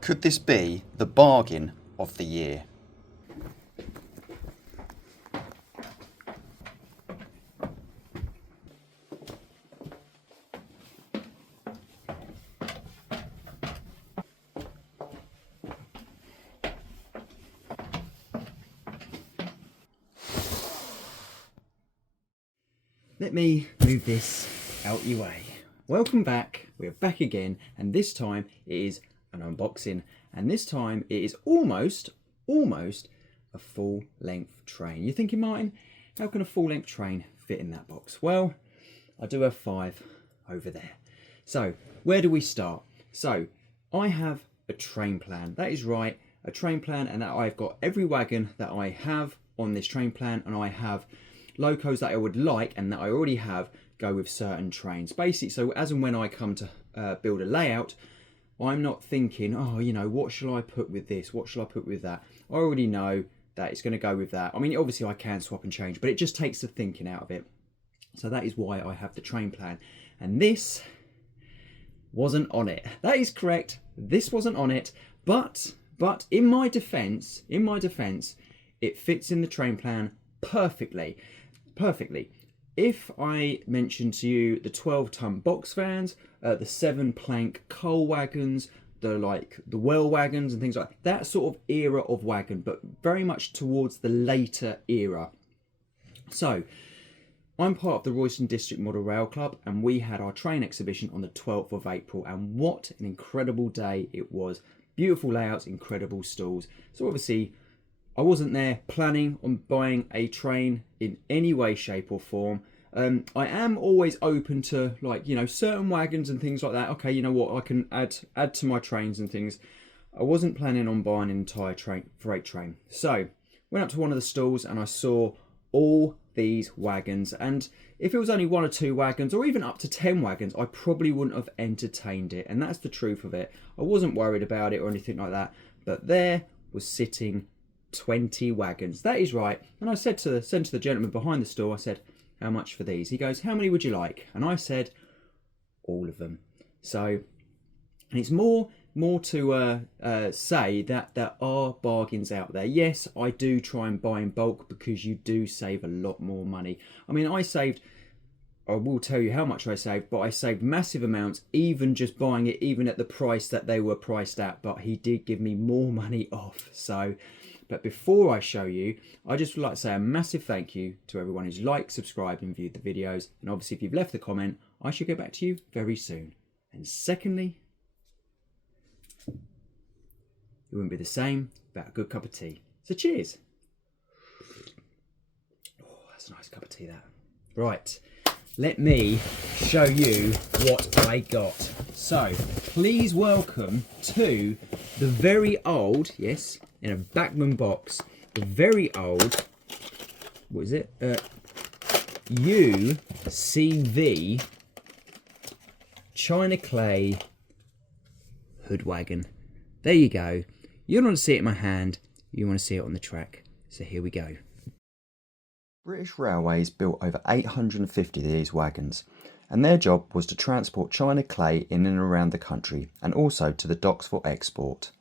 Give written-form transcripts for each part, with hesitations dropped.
Could this be the bargain of the year? Let me move this out your way. Welcome back, we're back again, and this time it is an unboxing, and this time it is almost a full length train. You're thinking, Martin, how can a full length train fit in that box? Well, I do have 5 over there. So where do we start? So I have a train plan, that is right, a train plan, and that I've got every wagon that I have on this train plan, and I have locos that I would like and that I already have go with certain trains. Basically, so as and when I come to build a layout, I'm not thinking, oh, you know, what shall I put with this? What shall I put with that? I already know that it's going to go with that. I mean, obviously I can swap and change, but it just takes the thinking out of it. So that is why I have the train plan. And this wasn't on it. That is correct. This wasn't on it. But in my defense, it fits in the train plan perfectly. If I mention to you the 12-ton box vans, the 7-plank coal wagons, the well wagons and things like that sort of era of wagon, but very much towards the later era. So I'm part of the Royston District Model Rail Club, and we had our train exhibition on the 12th of April, and what an incredible day it was. Beautiful layouts, incredible stalls. So obviously I wasn't there planning on buying a train in any way, shape or form. I am always open to, like, you know, certain wagons and things like that. Okay, you know what, I can add to my trains and things. I wasn't planning on buying an entire freight train. So went up to one of the stalls and I saw all these wagons, and if it was only 1 or 2 wagons or even up to 10 wagons, I probably wouldn't have entertained it, and that's the truth of it. I wasn't worried about it or anything like that, but there was sitting 20 wagons. That is right. And I said to the gentleman behind the store, I said, how much for these? He goes, how many would you like? And I said, all of them. So, and it's more to say that there are bargains out there. Yes, I do try and buy in bulk because you do save a lot more money. I mean, I will tell you how much I saved, but I saved massive amounts, even just buying it, even at the price that they were priced at. But he did give me more money off. So, but before I show you, I just would like to say a massive thank you to everyone who's liked, subscribed and viewed the videos. And obviously if you've left a comment, I should get back to you very soon. And secondly, it wouldn't be the same without a good cup of tea. So cheers. Oh, that's a nice cup of tea, that. Right, let me show you what I got. So please welcome to the very old, yes, in a Bachmann box, the very old, what is it? UCV China Clay hood wagon. There you go. You don't want to see it in my hand, you want to see it on the track. So here we go. British Railways built over 850 of these wagons, and their job was to transport China clay in and around the country, and also to the docks for export.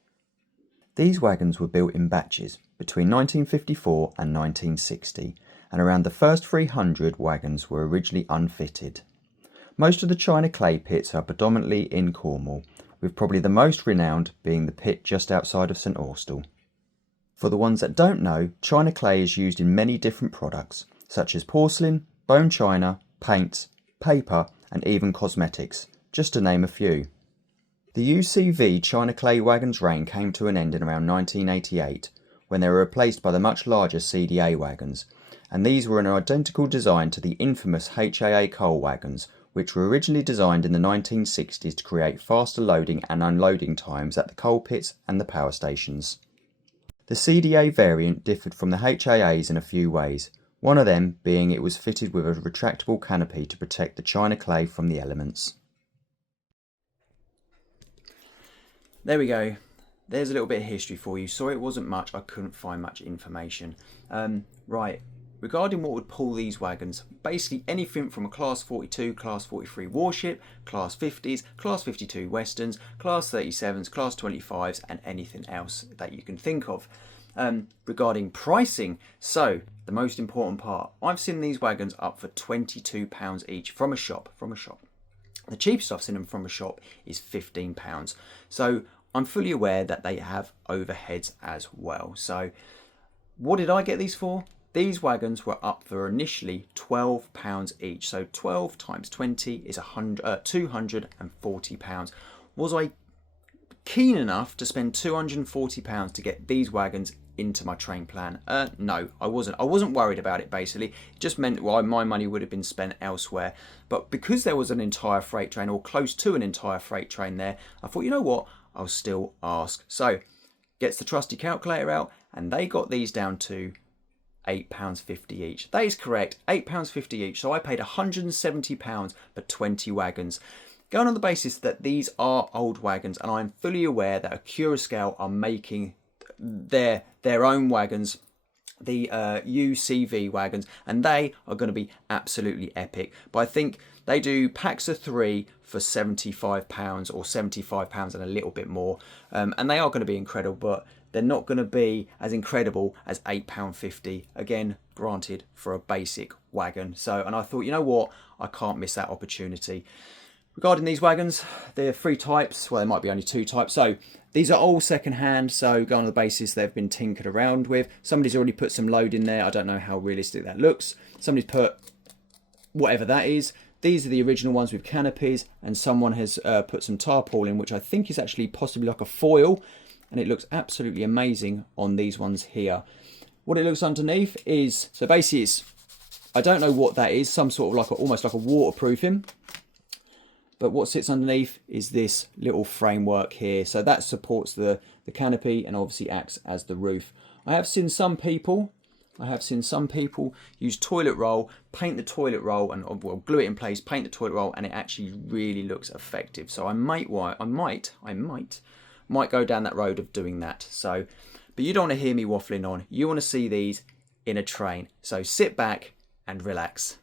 These wagons were built in batches between 1954 and 1960, and around the first 300 wagons were originally unfitted. Most of the China clay pits are predominantly in Cornwall, with probably the most renowned being the pit just outside of St Austell. For the ones that don't know, China clay is used in many different products, such as porcelain, bone china, paints, paper and even cosmetics, just to name a few. The UCV China Clay wagons reign came to an end in around 1988, when they were replaced by the much larger CDA wagons, and these were an identical design to the infamous HAA coal wagons, which were originally designed in the 1960s to create faster loading and unloading times at the coal pits and the power stations. The CDA variant differed from the HAAs in a few ways, one of them being it was fitted with a retractable canopy to protect the China Clay from the elements. There we go. There's a little bit of history for you. Sorry it wasn't much. I couldn't find much information. Right. regarding what would pull these wagons, basically anything from a Class 42, Class 43 warship, Class 50s, Class 52 Westerns, Class 37s, Class 25s, and anything else that you can think of. Regarding pricing, so the most important part, I've seen these wagons up for £22 each from a shop. The cheapest I've seen them from a shop is £15. So I'm fully aware that they have overheads as well. So what did I get these for? These wagons were up for initially £12 each. So 12 times 20 is £240. Was I keen enough to spend £240 to get these wagons into my train plan? No, I wasn't. I wasn't worried about it, basically. It just meant my money would have been spent elsewhere. But because there was an entire freight train, or close to an entire freight train there, I thought, you know what, I'll still ask. So gets the trusty calculator out, and they got these down to £8.50 each. That is correct, £8.50 each. So I paid £170 for 20 wagons. Going on the basis that these are old wagons, and I'm fully aware that Accurascale are making their own wagons, the UCV wagons, and they are going to be absolutely epic. But I think they do packs of 3 for £75 or £75 and a little bit more, and they are going to be incredible, but they're not going to be as incredible as £8.50, again granted, for a basic wagon. So, and I thought, you know what, I can't miss that opportunity. Regarding these wagons, there are 3 types. Well, there might be only 2 types. So these are all second hand. So go on the basis they've been tinkered around with. Somebody's already put some load in there. I don't know how realistic that looks. Somebody's put whatever that is. These are the original ones with canopies, and someone has put some tarpaulin, which I think is actually possibly like a foil, and it looks absolutely amazing on these ones here. What it looks underneath is, so basically it's, I don't know what that is, some sort of like almost like a waterproofing. But what sits underneath is this little framework here. So that supports the canopy and obviously acts as the roof. I have seen some people use toilet roll, paint the toilet roll, and well, glue it in place, paint the toilet roll, and it actually really looks effective. So I might go down that road of doing that. So, but you don't want to hear me waffling on. You want to see these in a train. So sit back and relax.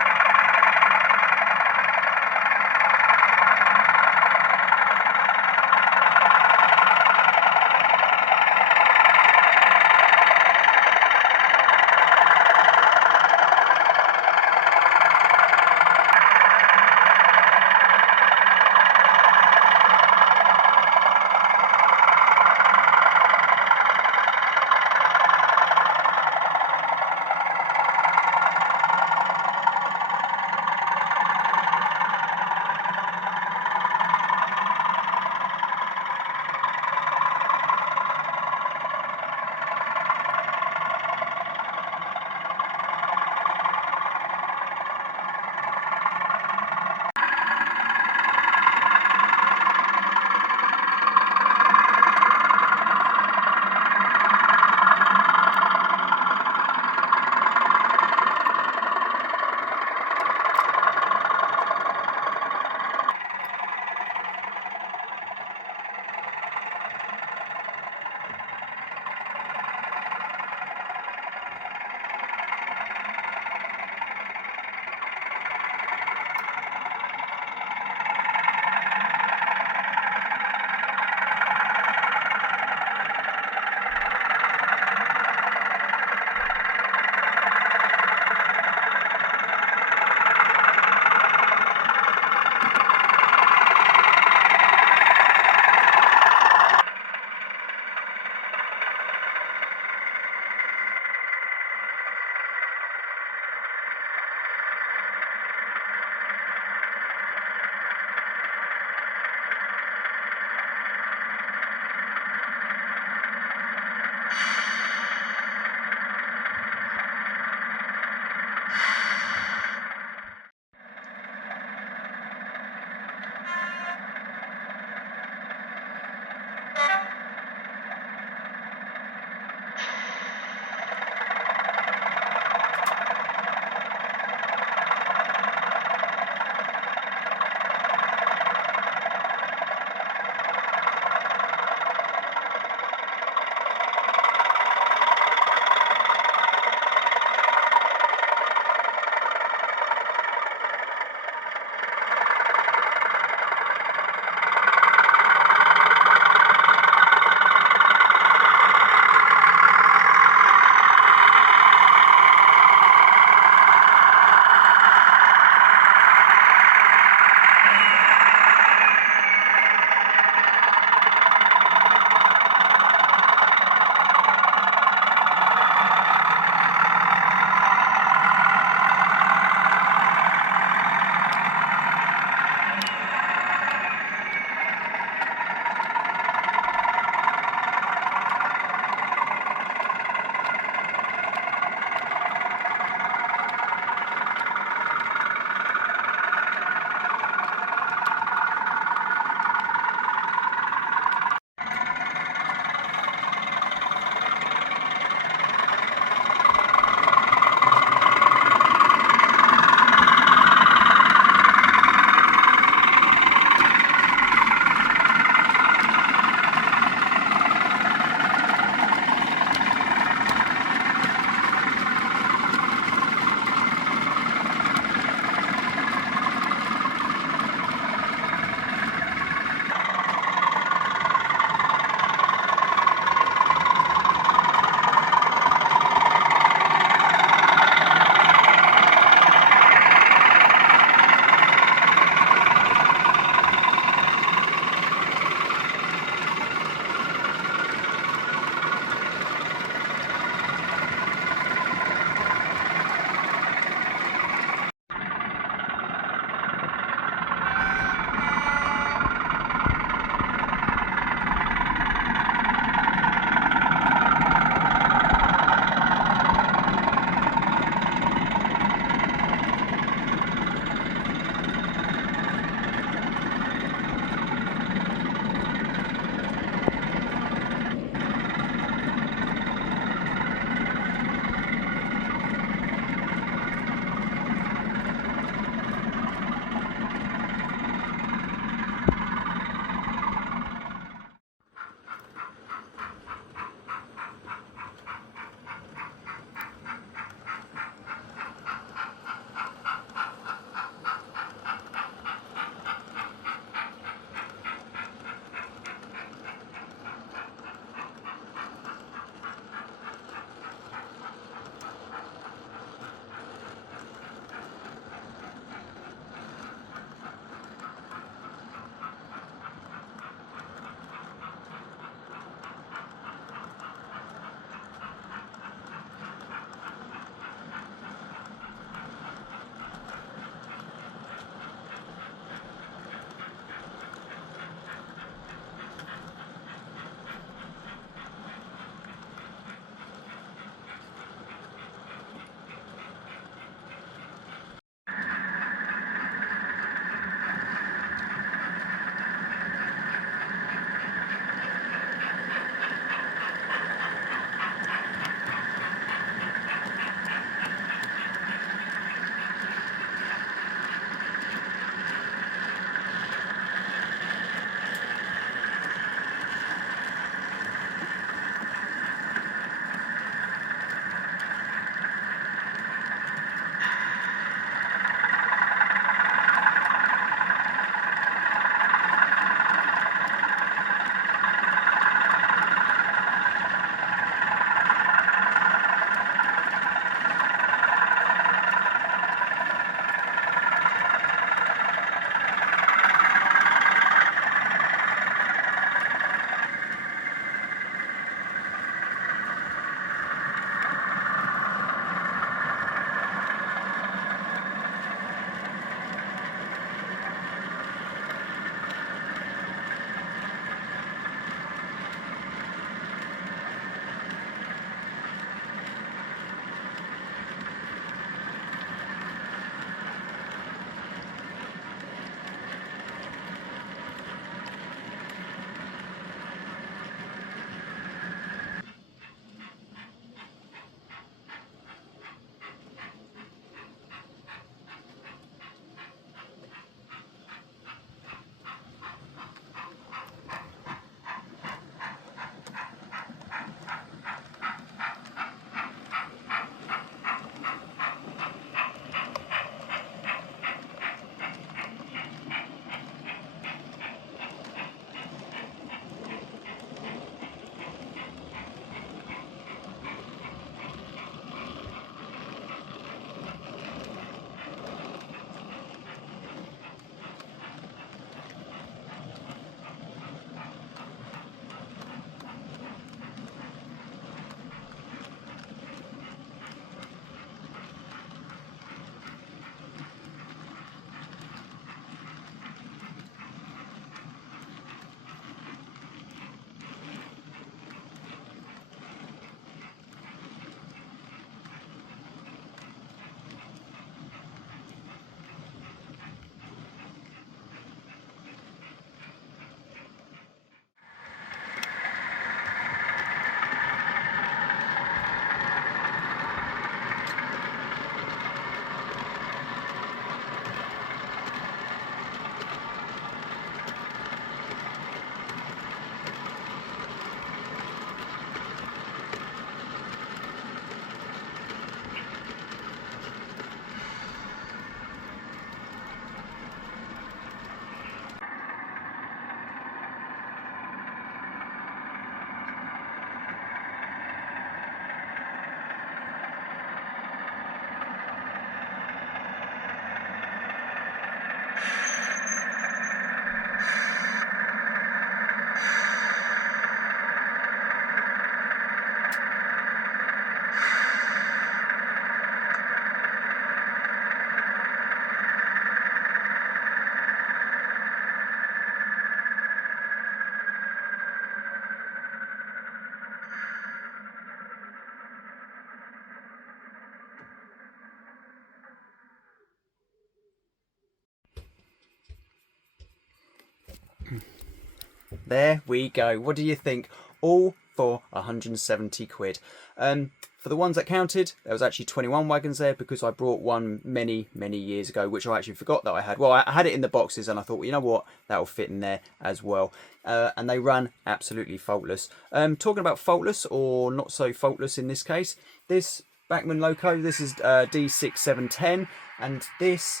there we go. What do you think? All for 170 quid. For the ones that counted, there was actually 21 wagons there because I brought one many years ago, which I actually forgot that I had. Well, I had it in the boxes and I thought, well, you know what, that'll fit in there as well. And they run absolutely faultless. Talking about faultless or not so faultless in this case, this Bachmann loco, this is D6710, and this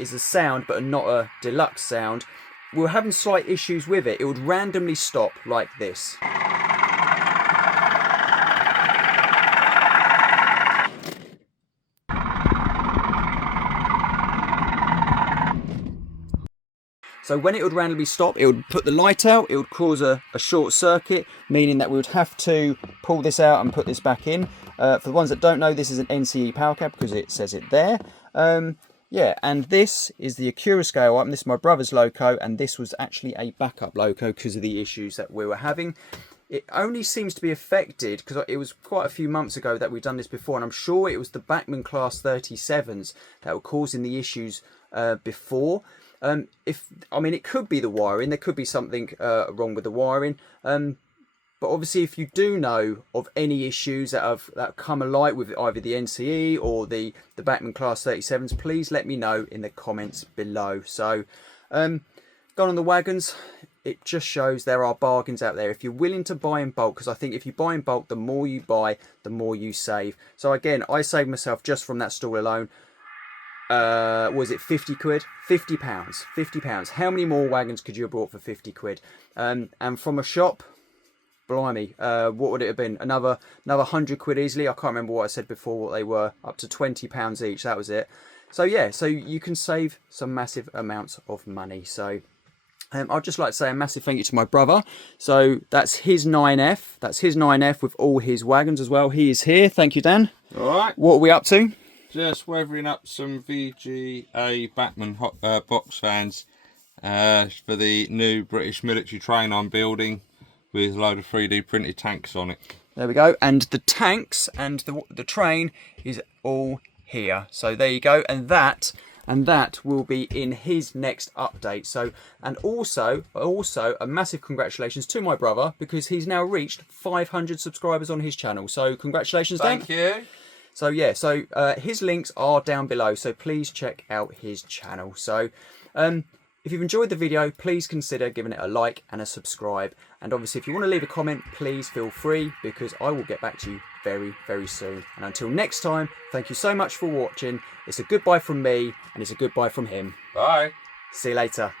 is a sound but not a deluxe sound. We were having slight issues with it. It would randomly stop like this. So when it would randomly stop, it would put the light out, it would cause a short circuit, meaning that we would have to pull this out and put this back in. For the ones that don't know, this is an NCE power cab because it says it there. Yeah, and this is the Acura scale up, and this is my brother's loco, and this was actually a backup loco because of the issues that we were having. It only seems to be affected because it was quite a few months ago that we've done this before, and I'm sure it was the Bachmann Class 37s that were causing the issues before. It could be the wiring. There could be something wrong with the wiring. But obviously, if you do know of any issues that have come alight with either the NCE or the Bachmann Class 37s, please let me know in the comments below. So, gone on the wagons. It just shows there are bargains out there if you're willing to buy in bulk, because I think if you buy in bulk, the more you buy, the more you save. So again, I saved myself just from that stall alone. Was it 50 quid? 50 pounds. 50 pounds. How many more wagons could you have bought for 50 quid? And from a shop, blimey, what would it have been? Another 100 quid easily. I can't remember what I said before, what they were. Up to 20 pounds each. That was it. So yeah, so you can save some massive amounts of money. So I'd just like to say a massive thank you to my brother. So that's his 9F. That's his 9F with all his wagons as well. He is here. Thank you, Dan. All right. What are we up to? Just weathering up some VGA Bachmann box fans for the new British military train I'm building with a load of 3D printed tanks on it. There we go. And the tanks and the train is all here. So there you go. And that will be in his next update. So, and also a massive congratulations to my brother because he's now reached 500 subscribers on his channel. So congratulations, Dan. Thank you. So yeah, his links are down below, so please check out his channel. So if you've enjoyed the video, please consider giving it a like and a subscribe. And obviously if you want to leave a comment, please feel free because I will get back to you very soon. And until next time, thank you so much for watching. It's a goodbye from me and it's a goodbye from him. Bye. See you later.